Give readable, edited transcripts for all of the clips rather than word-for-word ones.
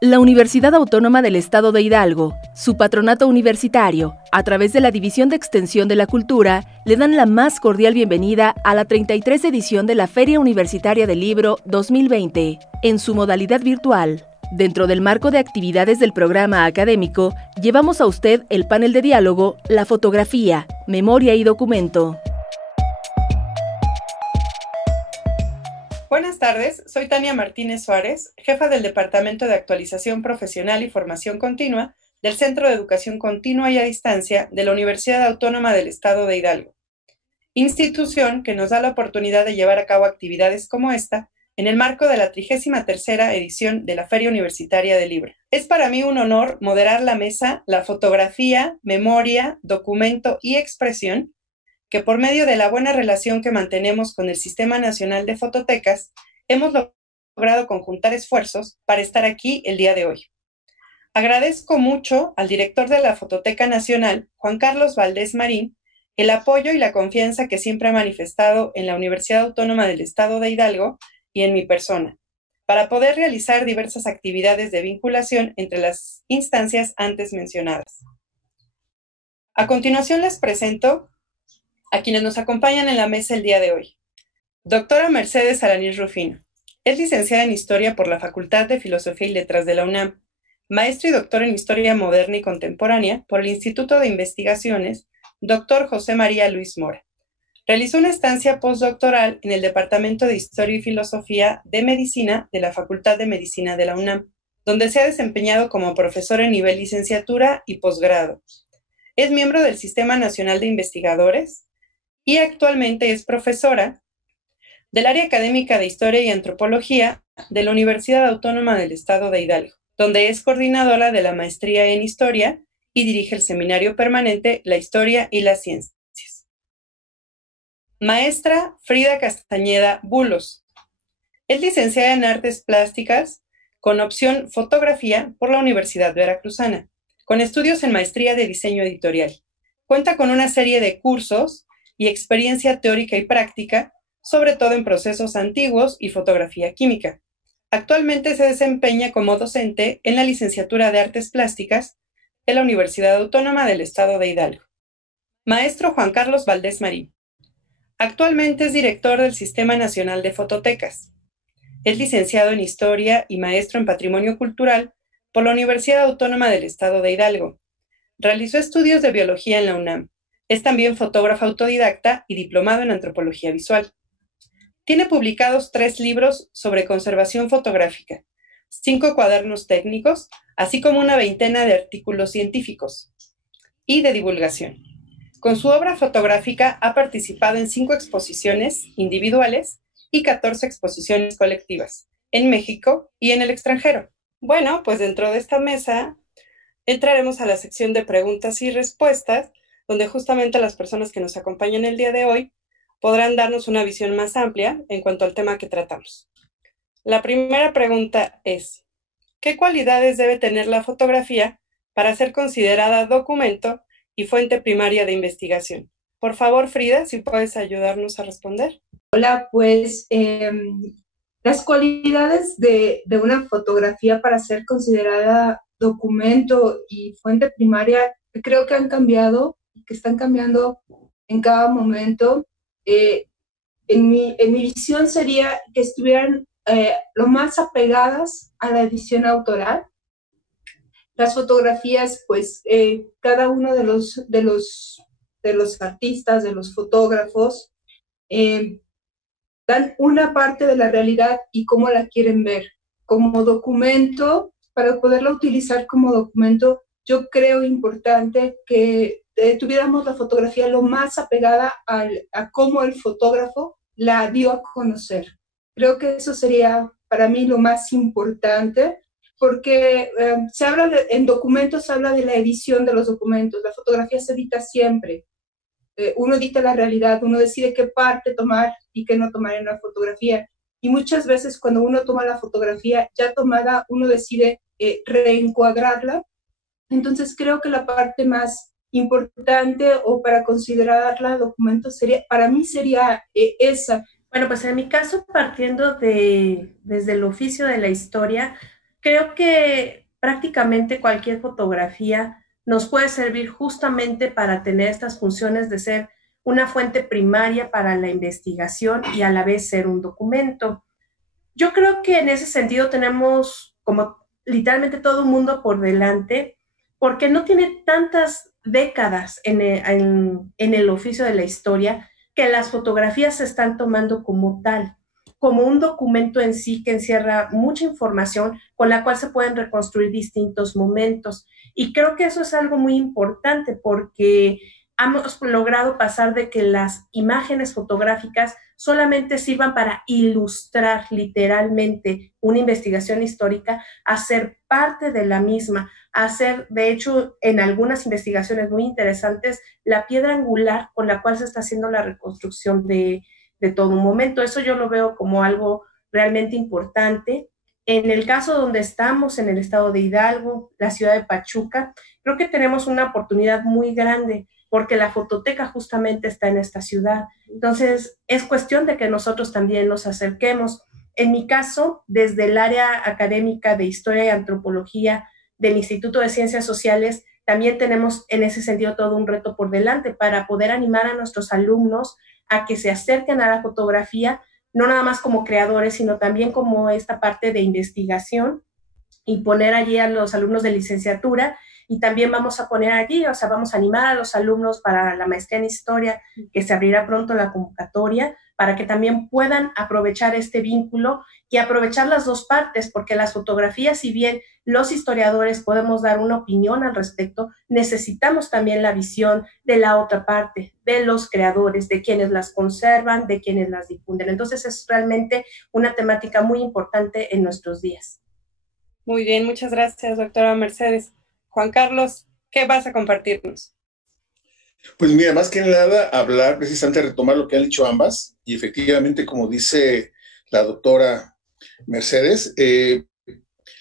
La Universidad Autónoma del Estado de Hidalgo, su patronato universitario, a través de la División de Extensión de la Cultura, le dan la más cordial bienvenida a la 33 edición de la Feria Universitaria del Libro 2020, en su modalidad virtual. Dentro del marco de actividades del programa académico, llevamos a usted el panel de diálogo La fotografía, memoria y documento. Buenas tardes, soy Tania Martínez Suárez, jefa del Departamento de Actualización Profesional y Formación Continua del Centro de Educación Continua y a Distancia de la Universidad Autónoma del Estado de Hidalgo, institución que nos da la oportunidad de llevar a cabo actividades como esta en el marco de la 33ª edición de la Feria Universitaria del Libro. Es para mí un honor moderar la mesa La fotografía, memoria, documento y expresión, que por medio de la buena relación que mantenemos con el Sistema Nacional de Fototecas, hemos logrado conjuntar esfuerzos para estar aquí el día de hoy. Agradezco mucho al director de la Fototeca Nacional, Juan Carlos Valdés Marín, el apoyo y la confianza que siempre ha manifestado en la Universidad Autónoma del Estado de Hidalgo y en mi persona, para poder realizar diversas actividades de vinculación entre las instancias antes mencionadas. A continuación les presento a quienes nos acompañan en la mesa el día de hoy. Doctora Mercedes Alanís Rufino. Es licenciada en Historia por la Facultad de Filosofía y Letras de la UNAM, maestra y doctora en Historia Moderna y Contemporánea por el Instituto de Investigaciones Dr. José María Luis Mora. Realizó una estancia postdoctoral en el Departamento de Historia y Filosofía de Medicina de la Facultad de Medicina de la UNAM, donde se ha desempeñado como profesora en nivel licenciatura y posgrado. Es miembro del Sistema Nacional de Investigadores y actualmente es profesora del área académica de Historia y Antropología de la Universidad Autónoma del Estado de Hidalgo, donde es coordinadora de la maestría en Historia y dirige el seminario permanente La Historia y las Ciencias. Maestra Frida Castañeda Bulos. Es licenciada en Artes Plásticas con opción Fotografía por la Universidad Veracruzana, con estudios en maestría de diseño editorial. Cuenta con una serie de cursos y experiencia teórica y práctica, sobre todo en procesos antiguos y fotografía química. Actualmente se desempeña como docente en la licenciatura de Artes Plásticas de la Universidad Autónoma del Estado de Hidalgo. Maestro Juan Carlos Valdés Marín. Actualmente es director del Sistema Nacional de Fototecas. Es licenciado en Historia y maestro en Patrimonio Cultural por la Universidad Autónoma del Estado de Hidalgo. Realizó estudios de biología en la UNAM. Es también fotógrafo autodidacta y diplomado en antropología visual. Tiene publicados 3 libros sobre conservación fotográfica, 5 cuadernos técnicos, así como una veintena de artículos científicos y de divulgación. Con su obra fotográfica ha participado en 5 exposiciones individuales y 14 exposiciones colectivas, en México y en el extranjero. Bueno, pues dentro de esta mesa entraremos a la sección de preguntas y respuestas, donde justamente las personas que nos acompañan el día de hoy podrán darnos una visión más amplia en cuanto al tema que tratamos. La primera pregunta es, ¿qué cualidades debe tener la fotografía para ser considerada documento y fuente primaria de investigación? Por favor, Frida, si puedes ayudarnos a responder. Hola, pues las cualidades de una fotografía para ser considerada documento y fuente primaria creo que han cambiado, que están cambiando en cada momento. En mi visión sería que estuvieran lo más apegadas a la edición autoral. Las fotografías, pues cada uno de los artistas, de los fotógrafos, dan una parte de la realidad y cómo la quieren ver. Como documento, para poderla utilizar como documento, yo creo importante que tuviéramos la fotografía lo más apegada a cómo el fotógrafo la dio a conocer. Creo que eso sería para mí lo más importante, porque en documentos se habla de la edición de los documentos. La fotografía se edita siempre. Uno edita la realidad, uno decide qué parte tomar y qué no tomar en la fotografía. Y muchas veces cuando uno toma la fotografía ya tomada, uno decide reencuadrarla. Entonces creo que la parte más importante o para considerarla documento para mí sería esa. Bueno, pues en mi caso, partiendo desde el oficio de la historia, Creo que prácticamente cualquier fotografía nos puede servir justamente para tener estas funciones de ser una fuente primaria para la investigación y a la vez ser un documento. Yo creo que en ese sentido tenemos como literalmente todo un mundo por delante, porque no tiene tantas décadas en el oficio de la historia que las fotografías se están tomando como tal, como un documento en sí que encierra mucha información con la cual se pueden reconstruir distintos momentos. Y creo que eso es algo muy importante porque hemos logrado pasar de que las imágenes fotográficas solamente sirvan para ilustrar literalmente una investigación histórica, a ser parte de la misma, a ser, de hecho, en algunas investigaciones muy interesantes, la piedra angular con la cual se está haciendo la reconstrucción de todo un momento. Eso yo lo veo como algo realmente importante. En el caso donde estamos, en el estado de Hidalgo, la ciudad de Pachuca, creo que tenemos una oportunidad muy grande porque la fototeca justamente está en esta ciudad. Entonces, es cuestión de que nosotros también nos acerquemos. En mi caso, desde el área académica de Historia y Antropología del Instituto de Ciencias Sociales, también tenemos en ese sentido todo un reto por delante para poder animar a nuestros alumnos a que se acerquen a la fotografía, no nada más como creadores, sino también como esta parte de investigación y poner allí a los alumnos de licenciatura y también vamos a poner allí, o sea, vamos a animar a los alumnos para la maestría en historia, que se abrirá pronto la convocatoria, para que también puedan aprovechar este vínculo y aprovechar las dos partes, porque las fotografías, si bien los historiadores podemos dar una opinión al respecto, necesitamos también la visión de la otra parte, de los creadores, de quienes las conservan, de quienes las difunden. Entonces es realmente una temática muy importante en nuestros días. Muy bien, muchas gracias, doctora Mercedes. Juan Carlos, ¿qué vas a compartirnos? Pues mira, más que nada, hablar precisamente, retomar lo que han dicho ambas, y efectivamente, como dice la doctora Mercedes,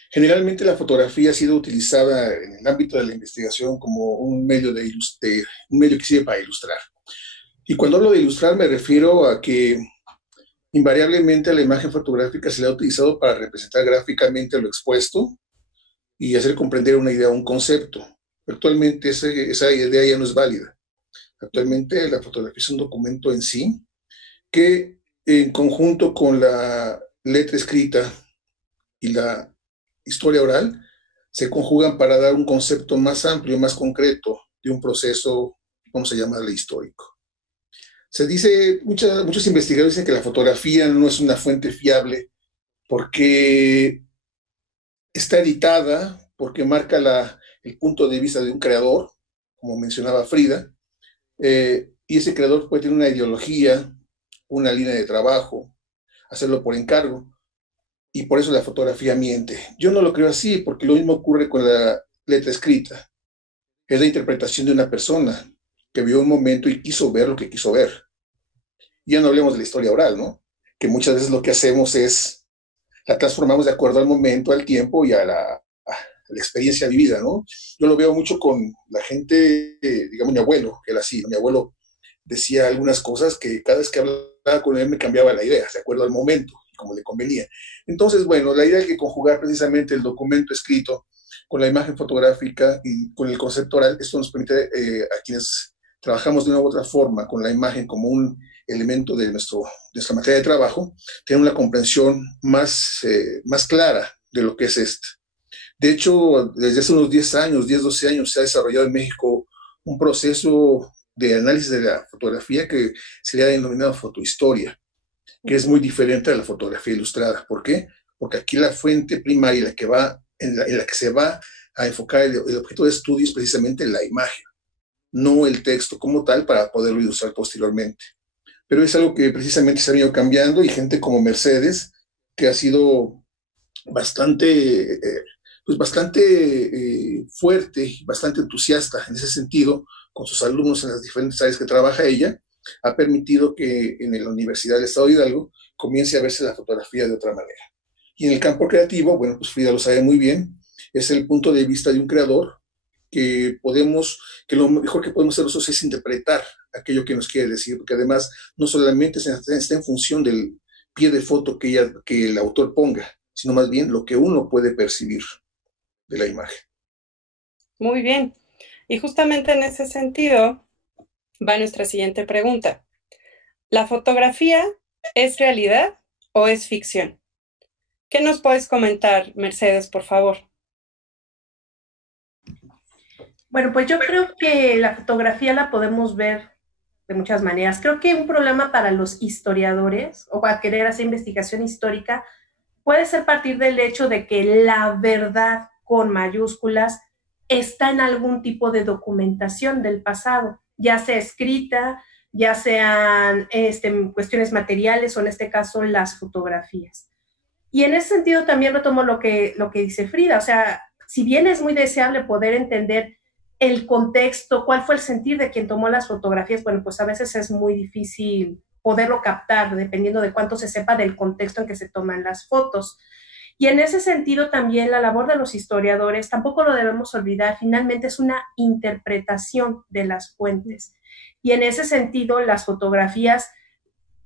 generalmente la fotografía ha sido utilizada en el ámbito de la investigación como un medio, un medio que sirve para ilustrar. Y cuando hablo de ilustrar me refiero a que invariablemente la imagen fotográfica se le ha utilizado para representar gráficamente lo expuesto y hacer comprender una idea o un concepto. Actualmente esa idea ya no es válida. Actualmente la fotografía es un documento en sí que en conjunto con la letra escrita y la historia oral se conjugan para dar un concepto más amplio, más concreto de un proceso, vamos a llamarle histórico. Se dice, muchos investigadores dicen que la fotografía no es una fuente fiable porque está editada, porque marca el punto de vista de un creador, como mencionaba Frida, y ese creador puede tener una ideología, una línea de trabajo, hacerlo por encargo, y por eso la fotografía miente. Yo no lo creo así, porque lo mismo ocurre con la letra escrita. Es la interpretación de una persona que vio un momento y quiso ver lo que quiso ver. Y ya no hablemos de la historia oral, ¿no? Que muchas veces lo que hacemos es la transformamos de acuerdo al momento, al tiempo y a la experiencia vivida, ¿no? Yo lo veo mucho con la gente, digamos mi abuelo, que era así, ¿no? Mi abuelo decía algunas cosas que cada vez que hablaba con él me cambiaba la idea, de acuerdo al momento, como le convenía. Entonces, bueno, la idea es que conjugar precisamente el documento escrito con la imagen fotográfica y con el concepto oral, esto nos permite a quienes trabajamos de una u otra forma con la imagen como un elemento de nuestra materia de trabajo, tener una comprensión más clara de lo que es esto. De hecho, desde hace unos 10 años, 10, 12 años, se ha desarrollado en México un proceso de análisis de la fotografía que se le ha denominado fotohistoria, que es muy diferente a la fotografía ilustrada. ¿Por qué? Porque aquí la fuente primaria, en la que se va a enfocar el objeto de estudio es precisamente la imagen, no el texto como tal para poderlo ilustrar posteriormente. Pero es algo que precisamente se ha venido cambiando y gente como Mercedes, que ha sido bastante fuerte, bastante entusiasta en ese sentido, con sus alumnos en las diferentes áreas que trabaja ella, ha permitido que en la Universidad del Estado de Hidalgo comience a verse la fotografía de otra manera. Y en el campo creativo, bueno, pues Frida lo sabe muy bien, es el punto de vista de un creador que lo mejor que podemos hacer nosotros es interpretar aquello que nos quiere decir, porque además no solamente está en función del pie de foto que el autor ponga, sino más bien lo que uno puede percibir de la imagen. Muy bien. Y justamente en ese sentido va nuestra siguiente pregunta. ¿La fotografía es realidad o es ficción? ¿Qué nos puedes comentar, Mercedes, por favor? Bueno, pues yo creo que la fotografía la podemos ver de muchas maneras. Creo que un problema para los historiadores o para querer hacer investigación histórica puede ser partir del hecho de que la verdad con mayúsculas está en algún tipo de documentación del pasado, ya sea escrita, ya sean cuestiones materiales o en este caso las fotografías. Y en ese sentido también retomo lo que dice Frida, o sea, si bien es muy deseable poder entender el contexto, cuál fue el sentir de quien tomó las fotografías, bueno, pues a veces es muy difícil poderlo captar, dependiendo de cuánto se sepa del contexto en que se toman las fotos. Y en ese sentido también la labor de los historiadores, tampoco lo debemos olvidar, finalmente es una interpretación de las fuentes. Y en ese sentido las fotografías,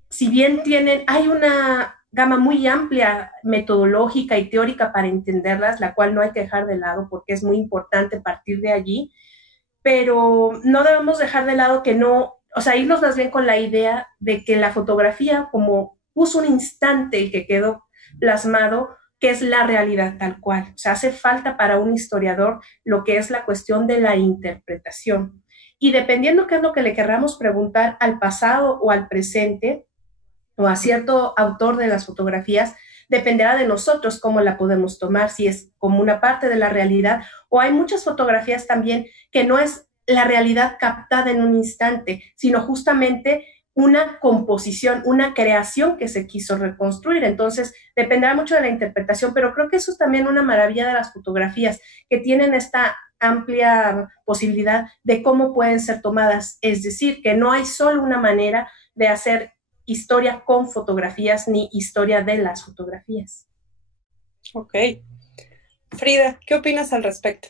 si bien hay una gama muy amplia metodológica y teórica para entenderlas, la cual no hay que dejar de lado porque es muy importante partir de allí, pero no debemos dejar de lado que no, o sea, irnos más bien con la idea de que la fotografía como puso un instante que quedó plasmado, que es la realidad tal cual. O sea, hace falta para un historiador lo que es la cuestión de la interpretación. Y dependiendo qué es lo que le querramos preguntar al pasado o al presente, o a cierto autor de las fotografías, dependerá de nosotros cómo la podemos tomar, si es como una parte de la realidad, o hay muchas fotografías también que no es la realidad captada en un instante, sino justamente una composición, una creación que se quiso reconstruir. Entonces, dependerá mucho de la interpretación, pero creo que eso es también una maravilla de las fotografías, que tienen esta amplia posibilidad de cómo pueden ser tomadas. Es decir, que no hay solo una manera de hacer historia con fotografías ni historia de las fotografías. Ok. Frida, ¿qué opinas al respecto?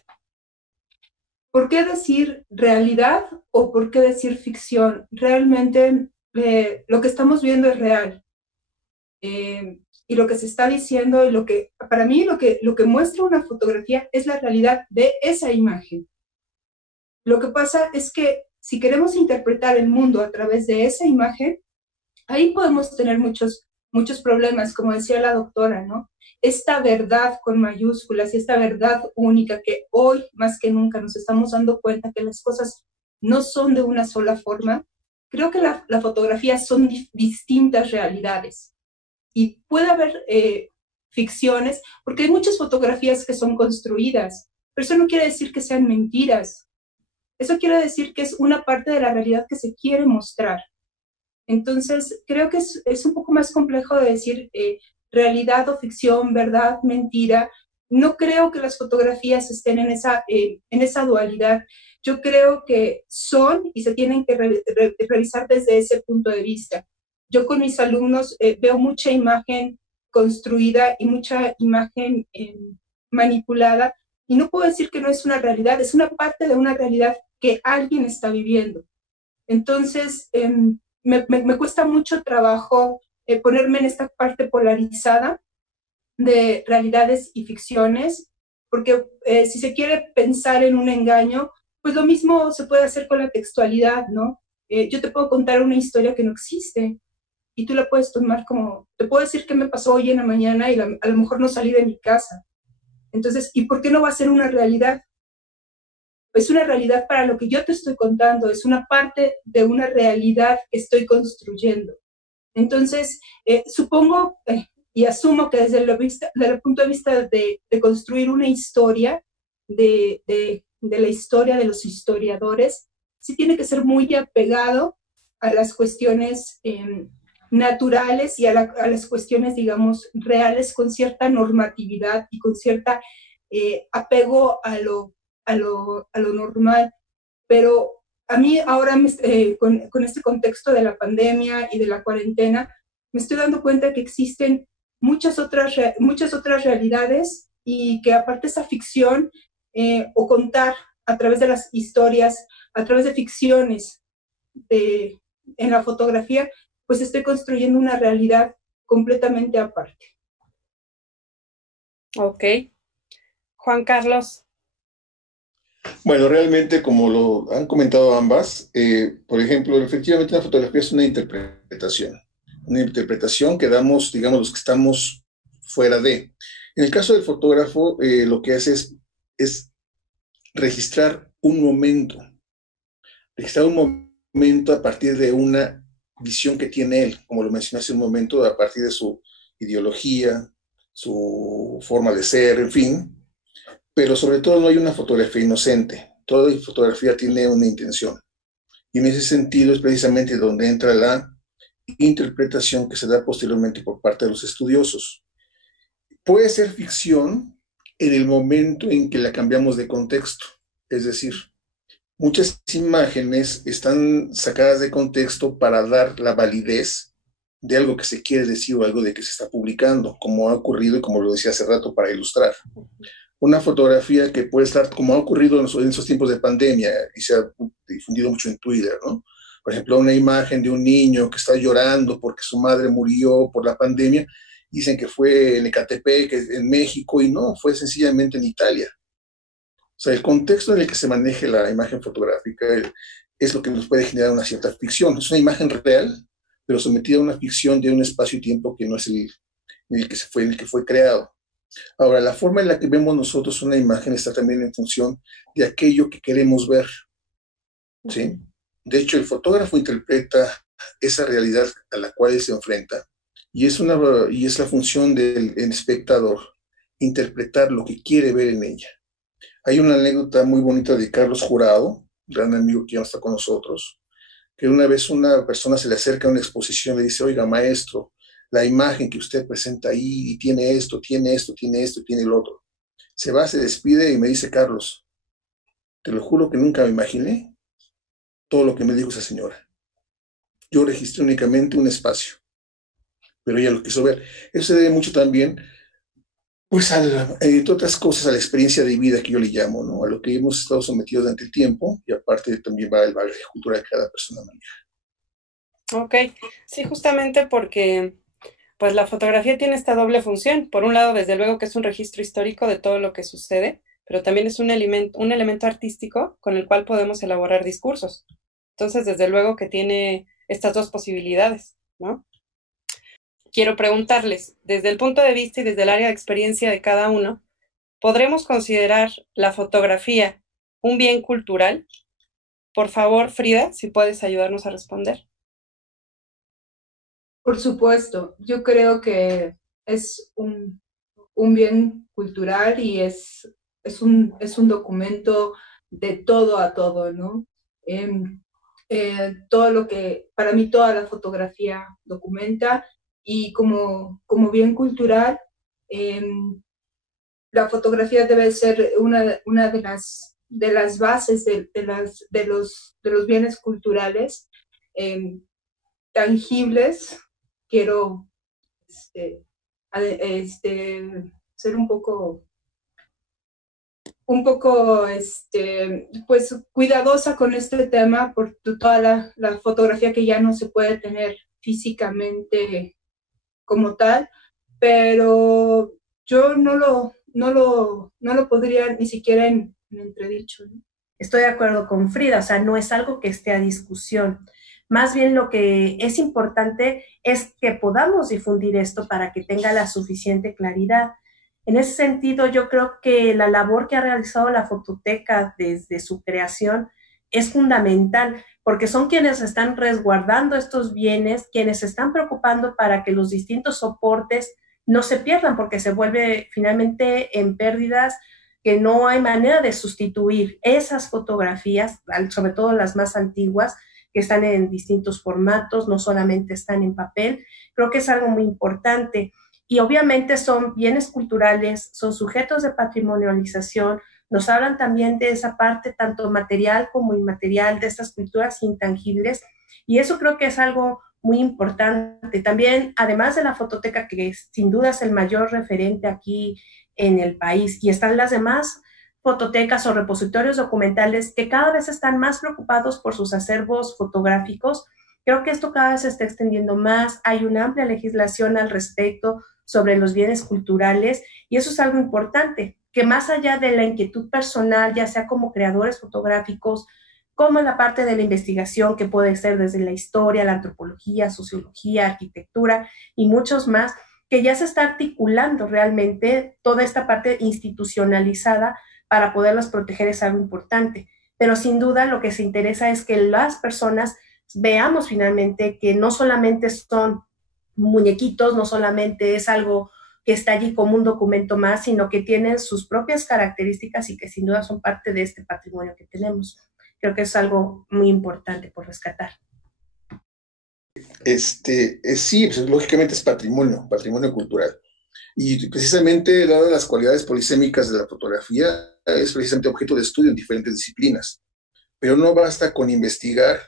¿Por qué decir realidad o por qué decir ficción? Realmente lo que estamos viendo es real. Y lo que se está diciendo, y para mí lo que muestra una fotografía es la realidad de esa imagen. Lo que pasa es que si queremos interpretar el mundo a través de esa imagen, ahí podemos tener muchos problemas, como decía la doctora, ¿no? Esta verdad con mayúsculas y esta verdad única que hoy más que nunca nos estamos dando cuenta que las cosas no son de una sola forma. Creo que la fotografía son distintas realidades y puede haber ficciones, porque hay muchas fotografías que son construidas, pero eso no quiere decir que sean mentiras. Eso quiere decir que es una parte de la realidad que se quiere mostrar. Entonces, creo que es un poco más complejo de decir realidad o ficción, verdad, mentira. No creo que las fotografías estén en esa dualidad. Yo creo que son y se tienen que revisar desde ese punto de vista. Yo con mis alumnos veo mucha imagen construida y mucha imagen manipulada, y no puedo decir que no es una realidad, es una parte de una realidad que alguien está viviendo. Entonces, me cuesta mucho trabajo ponerme en esta parte polarizada de realidades y ficciones, porque si se quiere pensar en un engaño, pues lo mismo se puede hacer con la textualidad, ¿no? Yo te puedo contar una historia que no existe y tú la puedes tomar como, te puedo decir qué me pasó hoy en la mañana y a lo mejor no salí de mi casa. Entonces, ¿y por qué no va a ser una realidad? Es una realidad para lo que yo te estoy contando, es una parte de una realidad que estoy construyendo. Entonces, supongo y asumo que desde el punto de vista de construir una historia, de la historia de los historiadores, sí tiene que ser muy apegado a las cuestiones naturales y a las cuestiones, digamos, reales, con cierta normatividad y con cierta apego a lo normal. Pero a mí ahora, con este contexto de la pandemia y de la cuarentena, me estoy dando cuenta que existen muchas otras realidades y que aparte esa ficción o contar a través de las historias, a través de ficciones en la fotografía, pues estoy construyendo una realidad completamente aparte. Ok. Juan Carlos. Bueno, realmente, como lo han comentado ambas, por ejemplo, efectivamente la fotografía es una interpretación que damos, digamos, los que estamos fuera de. En el caso del fotógrafo, lo que hace es registrar un momento a partir de una visión que tiene él, como lo mencioné hace un momento, a partir de su ideología, su forma de ser, en fin, pero sobre todo no hay una fotografía inocente, toda fotografía tiene una intención. Y en ese sentido es precisamente donde entra la interpretación que se da posteriormente por parte de los estudiosos. Puede ser ficción en el momento en que la cambiamos de contexto, es decir, muchas imágenes están sacadas de contexto para dar la validez de algo que se quiere decir o algo de que se está publicando, como ha ocurrido y como lo decía hace rato para ilustrar. Una fotografía que puede estar, como ha ocurrido en esos tiempos de pandemia y se ha difundido mucho en Twitter, ¿no? Por ejemplo, una imagen de un niño que está llorando porque su madre murió por la pandemia, dicen que fue en Ecatepec, en México, y no, fue sencillamente en Italia. O sea, el contexto en el que se maneje la imagen fotográfica es lo que nos puede generar una cierta ficción. Es una imagen real, pero sometida a una ficción de un espacio y tiempo que no es en el que fue creado. Ahora, la forma en la que vemos nosotros una imagen está también en función de aquello que queremos ver, ¿sí? De hecho, el fotógrafo interpreta esa realidad a la cual él se enfrenta y es la función del espectador interpretar lo que quiere ver en ella. Hay una anécdota muy bonita de Carlos Jurado, gran amigo que ya no está con nosotros, que una vez una persona se le acerca a una exposición y le dice, oiga, maestro, la imagen que usted presenta ahí tiene esto, tiene esto, tiene esto, tiene el otro. Se va, se despide y me dice, Carlos, te lo juro que nunca me imaginé todo lo que me dijo esa señora. Yo registré únicamente un espacio, pero ella lo quiso ver. Eso se debe mucho también, pues, entre otras cosas, a la experiencia de vida que yo le llamo, ¿no? A lo que hemos estado sometidos durante el tiempo y aparte también va el bagaje cultural que cada persona maneja. Ok, sí, justamente porque pues la fotografía tiene esta doble función. Por un lado, desde luego que es un registro histórico de todo lo que sucede, pero también es un elemento artístico con el cual podemos elaborar discursos. Entonces, desde luego que tiene estas dos posibilidades, ¿no? Quiero preguntarles, desde el punto de vista y desde el área de experiencia de cada uno, ¿podremos considerar la fotografía un bien cultural? Por favor, Frida, si puedes ayudarnos a responder. Por supuesto, yo creo que es un bien cultural y es un documento de todo a todo, ¿no? Todo lo que, para mí, toda la fotografía documenta y como bien cultural, eh, la fotografía debe ser una de las bases de los bienes culturales tangibles. Quiero ser un poco pues cuidadosa con este tema por toda la fotografía que ya no se puede tener físicamente como tal, pero yo no lo podría ni siquiera en entredicho, ¿no? Estoy de acuerdo con Frida, o sea, no es algo que esté a discusión. Más bien lo que es importante es que podamos difundir esto para que tenga la suficiente claridad. En ese sentido, yo creo que la labor que ha realizado la Fototeca desde su creación es fundamental, porque son quienes están resguardando estos bienes, quienes se están preocupando para que los distintos soportes no se pierdan, porque se vuelve finalmente en pérdidas que no hay manera de sustituir esas fotografías, sobre todo las más antiguas, que están en distintos formatos, no solamente están en papel. Creo que es algo muy importante. Y obviamente son bienes culturales, son sujetos de patrimonialización, nos hablan también de esa parte tanto material como inmaterial de estas culturas intangibles. Y eso creo que es algo muy importante. También, además de la Fototeca, que sin duda es el mayor referente aquí en el país, y están las demás fototecas o repositorios documentales que cada vez están más preocupados por sus acervos fotográficos. Creo que esto cada vez se está extendiendo más, hay una amplia legislación al respecto sobre los bienes culturales, y eso es algo importante, que más allá de la inquietud personal, ya sea como creadores fotográficos, como en la parte de la investigación, que puede ser desde la historia, la antropología, sociología, arquitectura y muchos más, que ya se está articulando realmente toda esta parte institucionalizada para poderlas proteger, es algo importante. Pero sin duda lo que se interesa es que las personas veamos finalmente que no solamente son muñequitos, no solamente es algo que está allí como un documento más, sino que tienen sus propias características y que sin duda son parte de este patrimonio que tenemos. Creo que es algo muy importante por rescatar. Sí, pues, lógicamente es patrimonio cultural. Y precisamente, dadas las cualidades polisémicas de la fotografía, es precisamente objeto de estudio en diferentes disciplinas. Pero no basta con investigar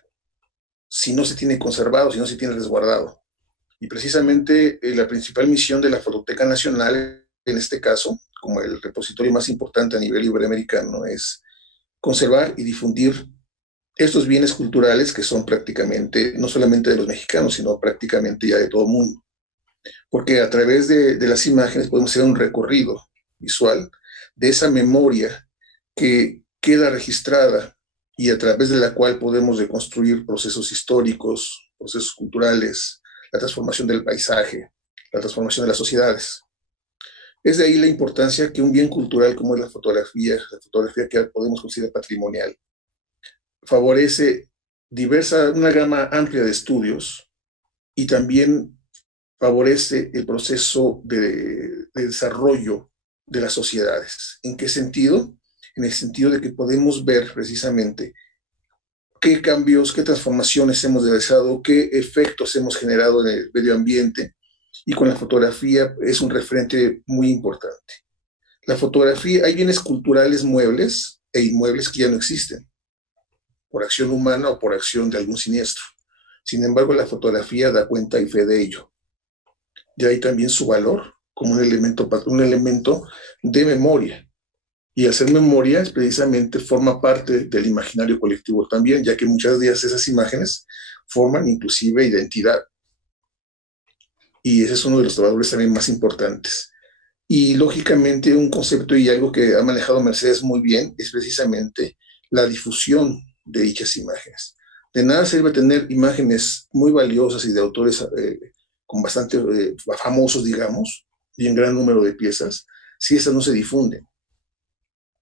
si no se tiene conservado, si no se tiene resguardado. Y precisamente la principal misión de la Fototeca Nacional, en este caso, como el repositorio más importante a nivel iberoamericano, es conservar y difundir estos bienes culturales que son prácticamente, no solamente de los mexicanos, sino prácticamente ya de todo el mundo. Porque a través de las imágenes podemos hacer un recorrido visual de esa memoria que queda registrada y a través de la cual podemos reconstruir procesos históricos, procesos culturales, la transformación del paisaje, la transformación de las sociedades. Es de ahí la importancia que un bien cultural como es la fotografía que podemos considerar patrimonial, favorece una gama amplia de estudios y también favorece el proceso de desarrollo de las sociedades. ¿En qué sentido? En el sentido de que podemos ver precisamente qué cambios, qué transformaciones hemos realizado, qué efectos hemos generado en el medio ambiente, y con la fotografía es un referente muy importante. La fotografía, hay bienes culturales muebles e inmuebles que ya no existen, por acción humana o por acción de algún siniestro. Sin embargo, la fotografía da cuenta y fe de ello. De ahí también su valor como un elemento de memoria. Y al ser memoria, precisamente forma parte del imaginario colectivo también, ya que muchas de esas imágenes forman inclusive identidad. Y ese es uno de los valores también más importantes. Y lógicamente un concepto y algo que ha manejado Mercedes muy bien es precisamente la difusión de dichas imágenes. De nada sirve tener imágenes muy valiosas y de autores con bastante famosos, digamos, y en gran número de piezas, si estas no se difunden.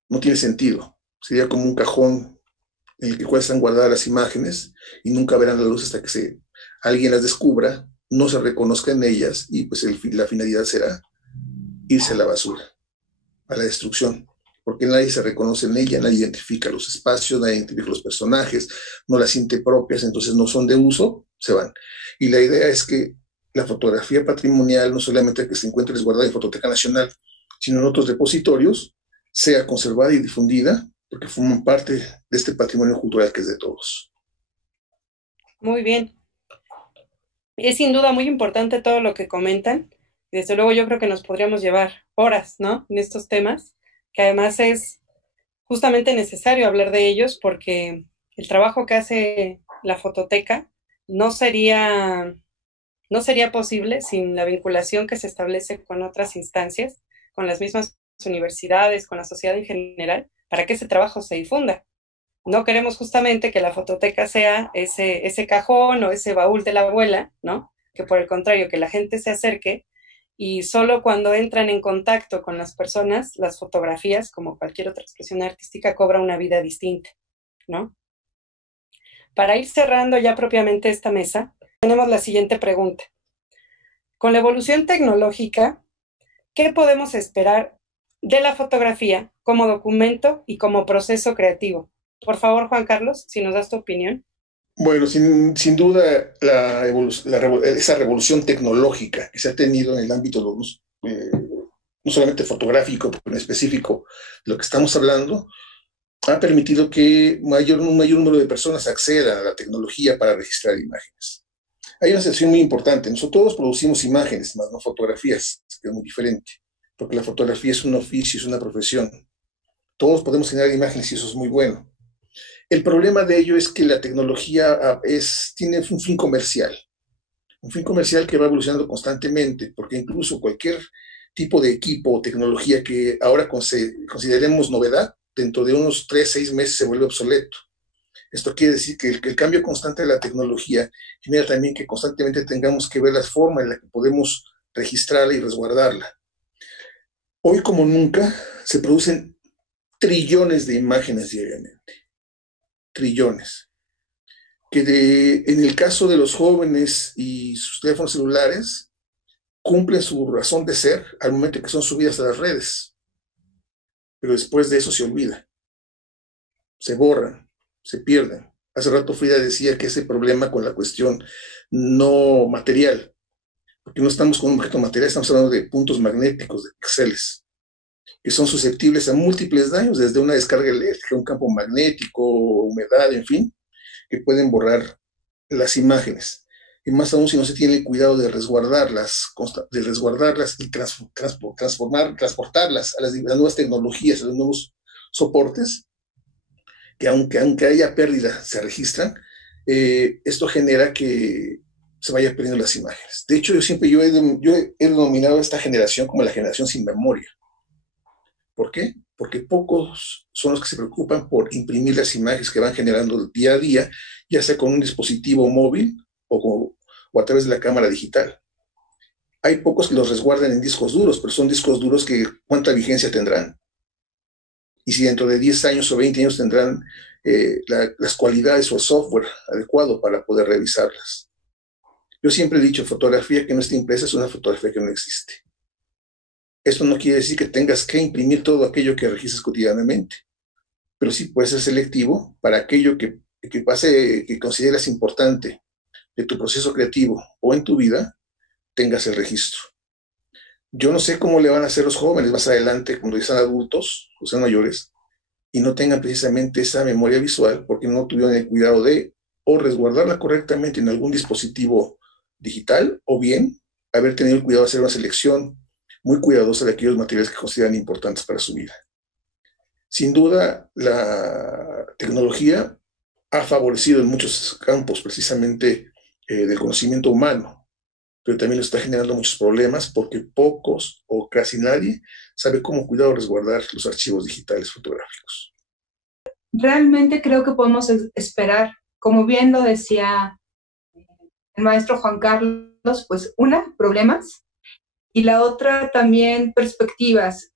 No tiene sentido. Sería como un cajón en el cual están guardadas las imágenes y nunca verán la luz hasta que alguien las descubra, no se reconozca en ellas y pues la finalidad será irse a la basura, a la destrucción, porque nadie se reconoce en ella, nadie identifica los espacios, nadie identifica los personajes, no las siente propias, entonces no son de uso, se van. Y la idea es que la fotografía patrimonial, no solamente que se encuentre resguardada en Fototeca Nacional, sino en otros repositorios, sea conservada y difundida, porque forman parte de este patrimonio cultural que es de todos. Muy bien. Es sin duda muy importante todo lo que comentan. Desde luego yo creo que nos podríamos llevar horas, ¿no?, en estos temas, que además es justamente necesario hablar de ellos porque el trabajo que hace la Fototeca no sería posible sin la vinculación que se establece con otras instancias, con las mismas universidades, con la sociedad en general, para que ese trabajo se difunda. No queremos justamente que la fototeca sea ese cajón o ese baúl de la abuela, ¿no? Que por el contrario, que la gente se acerque y solo cuando entran en contacto con las personas, las fotografías, como cualquier otra expresión artística, cobra una vida distinta, ¿no? Para ir cerrando ya propiamente esta mesa, tenemos la siguiente pregunta. Con la evolución tecnológica, ¿qué podemos esperar de la fotografía como documento y como proceso creativo? Por favor, Juan Carlos, si nos das tu opinión. Bueno, sin duda, esa revolución tecnológica que se ha tenido en el ámbito no solamente fotográfico, pero en específico lo que estamos hablando, ha permitido que un mayor número de personas accedan a la tecnología para registrar imágenes. Hay una sección muy importante. Nosotros todos producimos imágenes, más no fotografías, que es muy diferente, porque la fotografía es un oficio, es una profesión. Todos podemos generar imágenes y eso es muy bueno. El problema de ello es que la tecnología tiene un fin comercial. Un fin comercial que va evolucionando constantemente, porque incluso cualquier tipo de equipo o tecnología que ahora consideremos novedad, dentro de unos 3, 6 meses se vuelve obsoleto. Esto quiere decir que el cambio constante de la tecnología genera también que constantemente tengamos que ver la forma en la que podemos registrarla y resguardarla. Hoy como nunca se producen trillones de imágenes diariamente, trillones, que en el caso de los jóvenes y sus teléfonos celulares cumplen su razón de ser al momento que son subidas a las redes, pero después de eso se olvida, se borran, se pierden. Hace rato Frida decía que ese problema con la cuestión no material, porque no estamos con un objeto material, estamos hablando de puntos magnéticos, de píxeles, que son susceptibles a múltiples daños, desde una descarga eléctrica, un campo magnético, humedad, en fin, que pueden borrar las imágenes. Y más aún si no se tiene el cuidado de resguardarlas y transportarlas a las nuevas tecnologías, a los nuevos soportes, que aunque haya pérdida, se registran, esto genera que se vayan perdiendo las imágenes. De hecho, yo he denominado a esta generación como la generación sin memoria. ¿Por qué? Porque pocos son los que se preocupan por imprimir las imágenes que van generando día a día, ya sea con un dispositivo móvil o a través de la cámara digital. Hay pocos que los resguardan en discos duros, pero son discos duros que ¿cuánta vigencia tendrán? Y si dentro de 10 años o 20 años tendrán las cualidades o el software adecuado para poder revisarlas. Yo siempre he dicho, fotografía que no está impresa es una fotografía que no existe. Esto no quiere decir que tengas que imprimir todo aquello que registras cotidianamente, pero sí puedes ser selectivo para aquello que consideras importante de tu proceso creativo o en tu vida, tengas el registro. Yo no sé cómo le van a hacer los jóvenes más adelante, cuando ya sean adultos o sean mayores, y no tengan precisamente esa memoria visual, porque no tuvieron el cuidado de o resguardarla correctamente en algún dispositivo digital, o bien haber tenido el cuidado de hacer una selección muy cuidadosa de aquellos materiales que consideran importantes para su vida. Sin duda, la tecnología ha favorecido en muchos campos precisamente del conocimiento humano, pero también le está generando muchos problemas porque pocos o casi nadie sabe cómo cuidar o resguardar los archivos digitales fotográficos. Realmente creo que podemos esperar, como bien lo decía el maestro Juan Carlos, pues problemas, y la otra también perspectivas.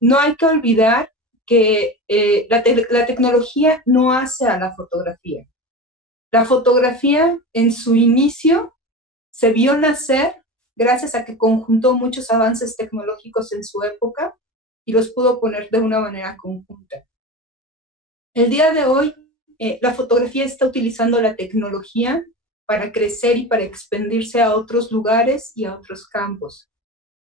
No hay que olvidar que la tecnología no hace a la fotografía. La fotografía en su inicio se vio nacer gracias a que conjuntó muchos avances tecnológicos en su época y los pudo poner de una manera conjunta. El día de hoy, la fotografía está utilizando la tecnología para crecer y para expandirse a otros lugares y a otros campos.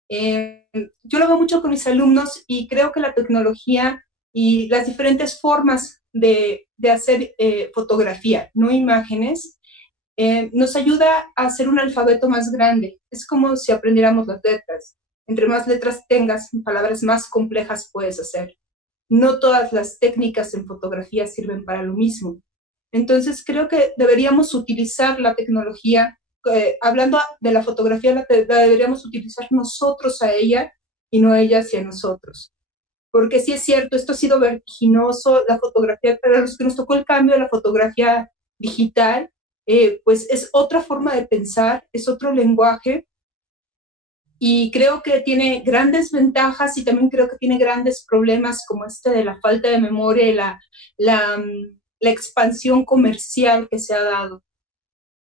Yo lo veo mucho con mis alumnos y creo que la tecnología y las diferentes formas de hacer fotografía, no imágenes, nos ayuda a hacer un alfabeto más grande. Es como si aprendiéramos las letras. Entre más letras tengas, palabras más complejas puedes hacer. No todas las técnicas en fotografía sirven para lo mismo. Entonces creo que deberíamos utilizar la tecnología, hablando de la fotografía, la deberíamos utilizar nosotros a ella y no ella hacia nosotros. Porque sí es cierto, esto ha sido vertiginoso, la fotografía, para los que nos tocó el cambio de la fotografía digital, pues es otra forma de pensar, es otro lenguaje, y creo que tiene grandes ventajas y también creo que tiene grandes problemas como de la falta de memoria y la expansión comercial que se ha dado.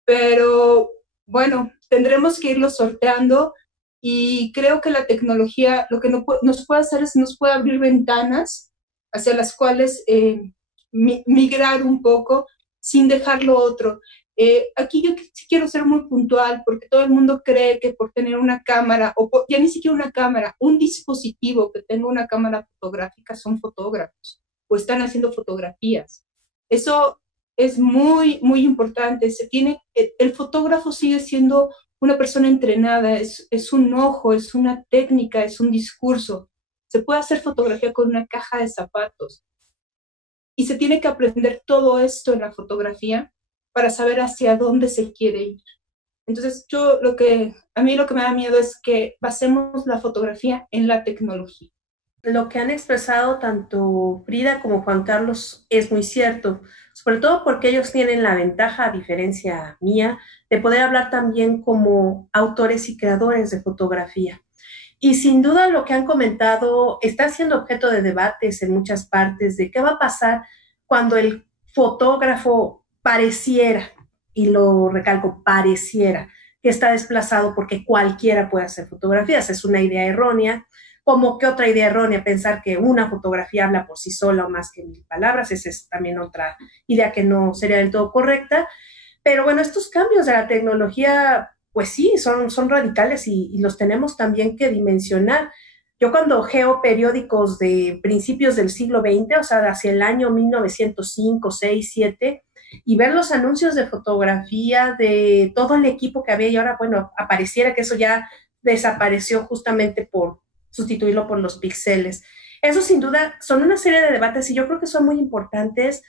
Pero bueno, tendremos que irlo sorteando y creo que la tecnología lo que nos puede hacer es nos puede abrir ventanas hacia las cuales migrar un poco sin dejar lo otro. Aquí yo sí quiero ser muy puntual porque todo el mundo cree que por tener una cámara, ya ni siquiera una cámara, un dispositivo que tenga una cámara fotográfica son fotógrafos o están haciendo fotografías. Eso es muy, muy importante. El fotógrafo sigue siendo una persona entrenada, es un ojo, es una técnica, es un discurso. Se puede hacer fotografía con una caja de zapatos. Y se tiene que aprender todo esto en la fotografía para saber hacia dónde se quiere ir. Entonces, a mí lo que me da miedo es que basemos la fotografía en la tecnología. Lo que han expresado tanto Frida como Juan Carlos es muy cierto, sobre todo porque ellos tienen la ventaja, a diferencia mía, de poder hablar también como autores y creadores de fotografía. Y sin duda lo que han comentado está siendo objeto de debates en muchas partes de qué va a pasar cuando el fotógrafo pareciera, y lo recalco, pareciera, que está desplazado porque cualquiera puede hacer fotografías. Es una idea errónea. Como que otra idea errónea, pensar que una fotografía habla por sí sola o más que 1000 palabras. Esa es también otra idea que no sería del todo correcta. Pero bueno, estos cambios de la tecnología, pues sí, son radicales y los tenemos también que dimensionar. Yo cuando ojeo periódicos de principios del siglo XX, o sea, hacia el año 1905, 6, 7, y ver los anuncios de fotografía de todo el equipo que había y ahora, bueno, apareciera que eso ya desapareció justamente por sustituirlo por los píxeles. Eso sin duda son una serie de debates y yo creo que son muy importantes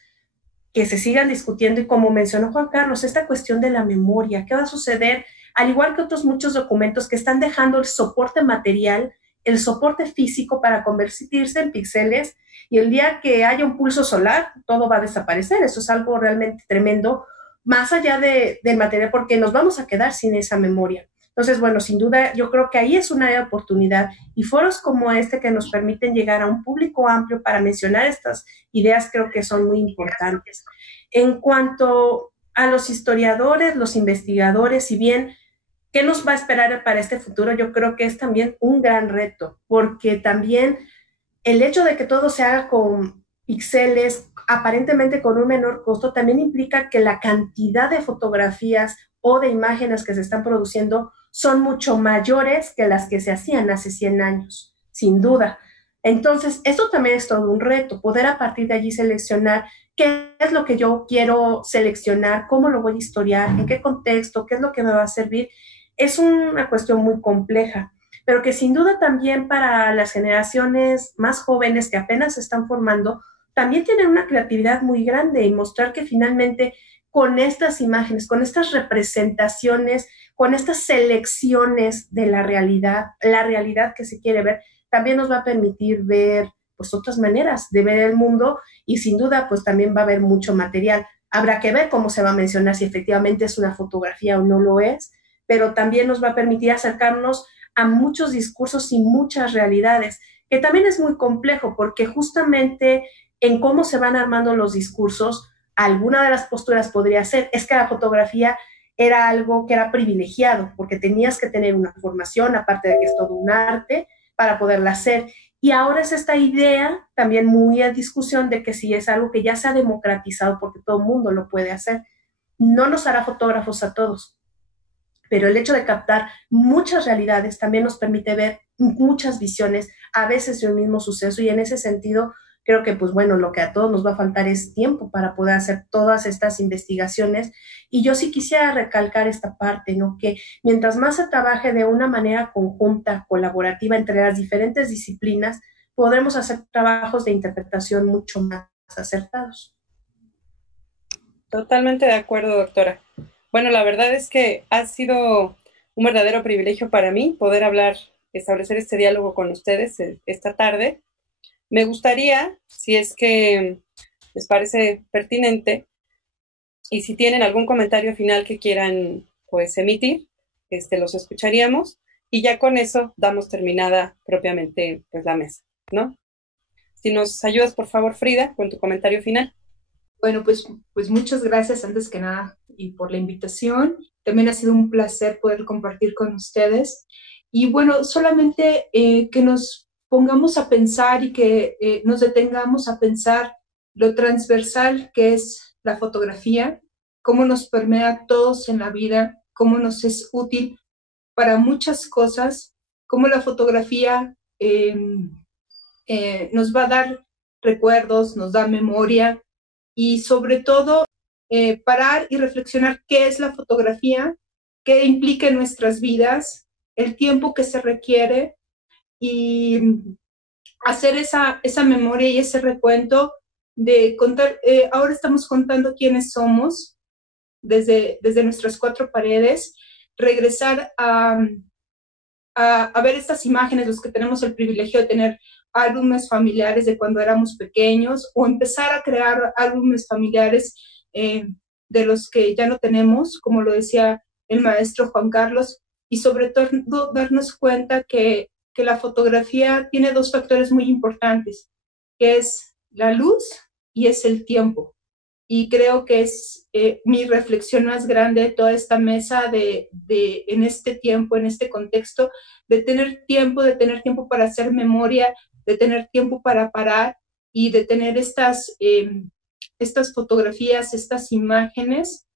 que se sigan discutiendo y como mencionó Juan Carlos, esta cuestión de la memoria, ¿qué va a suceder? Al igual que otros muchos documentos que están dejando el soporte material, el soporte físico para convertirse en píxeles y el día que haya un pulso solar, todo va a desaparecer. Eso es algo realmente tremendo, más allá del material, porque nos vamos a quedar sin esa memoria. Entonces, bueno, sin duda, yo creo que ahí es una oportunidad y foros como este que nos permiten llegar a un público amplio para mencionar estas ideas creo que son muy importantes. En cuanto a los historiadores, los investigadores, si bien, ¿qué nos va a esperar para este futuro? Yo creo que es también un gran reto, porque también el hecho de que todo se haga con píxeles, aparentemente con un menor costo, también implica que la cantidad de fotografías o de imágenes que se están produciendo son mucho mayores que las que se hacían hace 100 años, sin duda. Entonces, esto también es todo un reto, poder a partir de allí seleccionar qué es lo que yo quiero seleccionar, cómo lo voy a historiar, en qué contexto, qué es lo que me va a servir. Es una cuestión muy compleja, pero que sin duda también para las generaciones más jóvenes que apenas se están formando, también tienen una creatividad muy grande y mostrar que finalmente con estas imágenes, con estas representaciones, con estas selecciones de la realidad que se quiere ver, también nos va a permitir ver pues otras maneras de ver el mundo y sin duda pues también va a haber mucho material. Habrá que ver cómo se va a mencionar si efectivamente es una fotografía o no lo es, pero también nos va a permitir acercarnos a muchos discursos y muchas realidades, que también es muy complejo porque justamente en cómo se van armando los discursos, alguna de las posturas podría ser, es que la fotografía era algo que era privilegiado, porque tenías que tener una formación, aparte de que es todo un arte, para poderla hacer. Y ahora es esta idea también muy a discusión de que si es algo que ya se ha democratizado porque todo el mundo lo puede hacer. No nos hará fotógrafos a todos, pero el hecho de captar muchas realidades también nos permite ver muchas visiones, a veces de un mismo suceso, y en ese sentido creo que, pues bueno, lo que a todos nos va a faltar es tiempo para poder hacer todas estas investigaciones, y yo sí quisiera recalcar esta parte, ¿no? Que mientras más se trabaje de una manera conjunta, colaborativa entre las diferentes disciplinas, podremos hacer trabajos de interpretación mucho más acertados. Totalmente de acuerdo, doctora. Bueno, la verdad es que ha sido un verdadero privilegio para mí poder establecer este diálogo con ustedes esta tarde. Me gustaría, si es que les parece pertinente, y si tienen algún comentario final que quieran pues emitir, los escucharíamos, y ya con eso damos terminada propiamente pues la mesa, ¿no? Si nos ayudas, por favor, Frida, con tu comentario final. Bueno, pues muchas gracias antes que nada y por la invitación. También ha sido un placer poder compartir con ustedes. Y bueno, solamente que nos pongamos a pensar y que nos detengamos a pensar lo transversal que es la fotografía, cómo nos permea a todos en la vida, cómo nos es útil para muchas cosas, cómo la fotografía nos va a dar recuerdos, nos da memoria, y sobre todo parar y reflexionar qué es la fotografía, qué implica en nuestras vidas, el tiempo que se requiere y hacer esa memoria y ese recuento de contar. Ahora estamos contando quiénes somos desde nuestras cuatro paredes, regresar a ver estas imágenes, los que tenemos el privilegio de tener álbumes familiares de cuando éramos pequeños, o empezar a crear álbumes familiares de los que ya no tenemos, como lo decía el maestro Juan Carlos, y sobre todo darnos cuenta que la fotografía tiene dos factores muy importantes, que es la luz y es el tiempo. Y creo que es mi reflexión más grande de toda esta mesa en este tiempo, en este contexto, de tener tiempo para hacer memoria, de tener tiempo para parar y de tener estas fotografías, estas imágenes,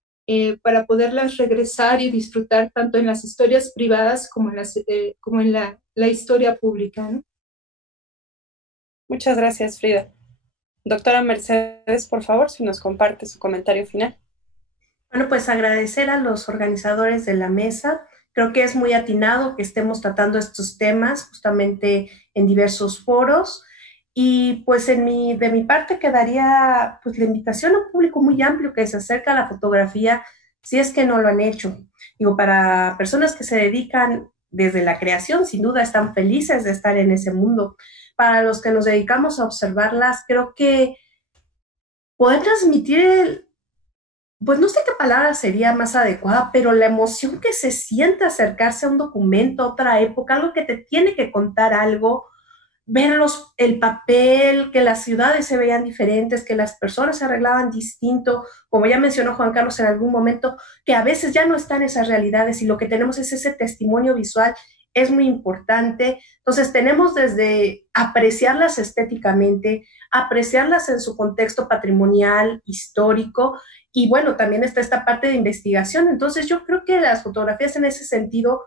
para poderlas regresar y disfrutar tanto en las historias privadas como en la historia pública, ¿no? Muchas gracias, Frida. Doctora Mercedes, por favor, si nos comparte su comentario final. Bueno, pues agradecer a los organizadores de la mesa. Creo que es muy atinado que estemos tratando estos temas justamente en diversos foros. Y pues de mi parte quedaría pues la invitación a un público muy amplio que se acerca a la fotografía, si es que no lo han hecho. Digo, para personas que se dedican desde la creación, sin duda están felices de estar en ese mundo. Para los que nos dedicamos a observarlas, creo que poder transmitir pues no sé qué palabra sería más adecuada, pero la emoción que se siente acercarse a un documento, a otra época, algo que te tiene que contar algo, ver el papel, que las ciudades se veían diferentes, que las personas se arreglaban distinto, como ya mencionó Juan Carlos en algún momento, que a veces ya no están esas realidades y lo que tenemos es ese testimonio visual, es muy importante. Entonces tenemos desde apreciarlas estéticamente, apreciarlas en su contexto patrimonial, histórico, y bueno, también está esta parte de investigación. Entonces yo creo que las fotografías en ese sentido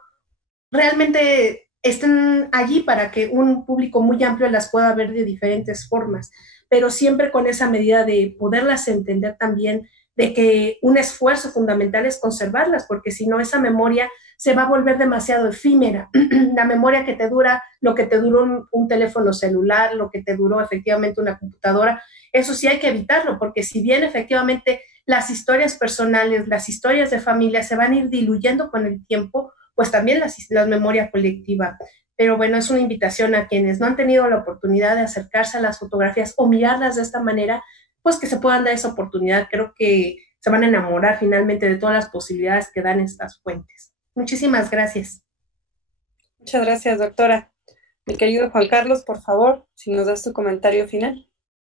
realmente estén allí para que un público muy amplio las pueda ver de diferentes formas, pero siempre con esa medida de poderlas entender también, de que un esfuerzo fundamental es conservarlas, porque si no esa memoria se va a volver demasiado efímera. La memoria que te dura, lo que te duró un teléfono celular, lo que te duró efectivamente una computadora, eso sí hay que evitarlo, porque si bien efectivamente las historias personales, las historias de familia se van a ir diluyendo con el tiempo, pues también la memoria colectiva. Pero bueno, es una invitación a quienes no han tenido la oportunidad de acercarse a las fotografías o mirarlas de esta manera, pues que se puedan dar esa oportunidad. Creo que se van a enamorar finalmente de todas las posibilidades que dan estas fuentes. Muchísimas gracias. Muchas gracias, doctora. Mi querido Juan Carlos, por favor, si nos das tu comentario final.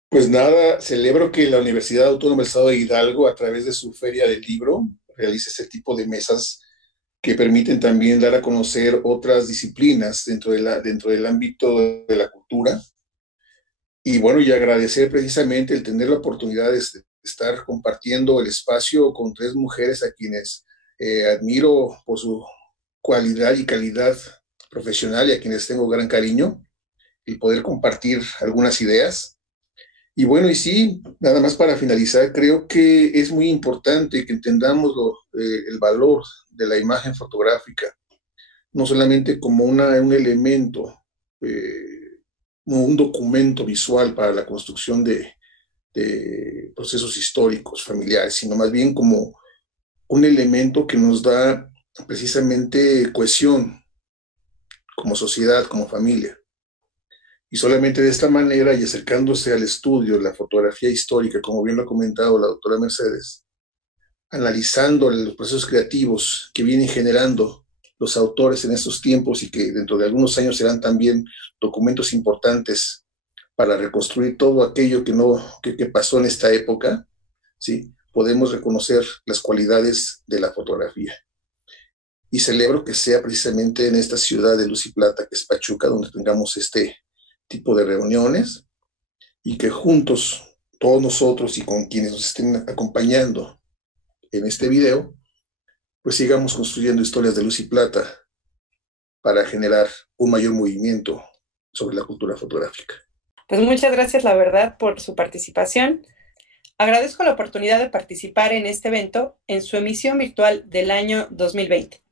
Pues nada, celebro que la Universidad Autónoma del Estado de Hidalgo, a través de su Feria del Libro, realice ese tipo de mesas que permiten también dar a conocer otras disciplinas dentro del ámbito de la cultura. Y bueno, y agradecer precisamente el tener la oportunidad de estar compartiendo el espacio con tres mujeres a quienes admiro por su cualidad y calidad profesional y a quienes tengo gran cariño, y poder compartir algunas ideas. Y bueno, y sí, nada más para finalizar, creo que es muy importante que entendamos el valor de la imagen fotográfica, no solamente como un elemento, como un documento visual para la construcción de procesos históricos, familiares, sino más bien como un elemento que nos da precisamente cohesión como sociedad, como familia. Y solamente de esta manera, y acercándose al estudio, la fotografía histórica, como bien lo ha comentado la doctora Mercedes, analizando los procesos creativos que vienen generando los autores en estos tiempos y que dentro de algunos años serán también documentos importantes para reconstruir todo aquello que pasó en esta época, ¿sí? Podemos reconocer las cualidades de la fotografía. Y celebro que sea precisamente en esta ciudad de luz y plata, que es Pachuca, donde tengamos este tipo de reuniones, y que juntos, todos nosotros y con quienes nos estén acompañando en este video, pues sigamos construyendo historias de luz y plata para generar un mayor movimiento sobre la cultura fotográfica. Pues muchas gracias, la verdad, por su participación. Agradezco la oportunidad de participar en este evento en su emisión virtual del año 2020.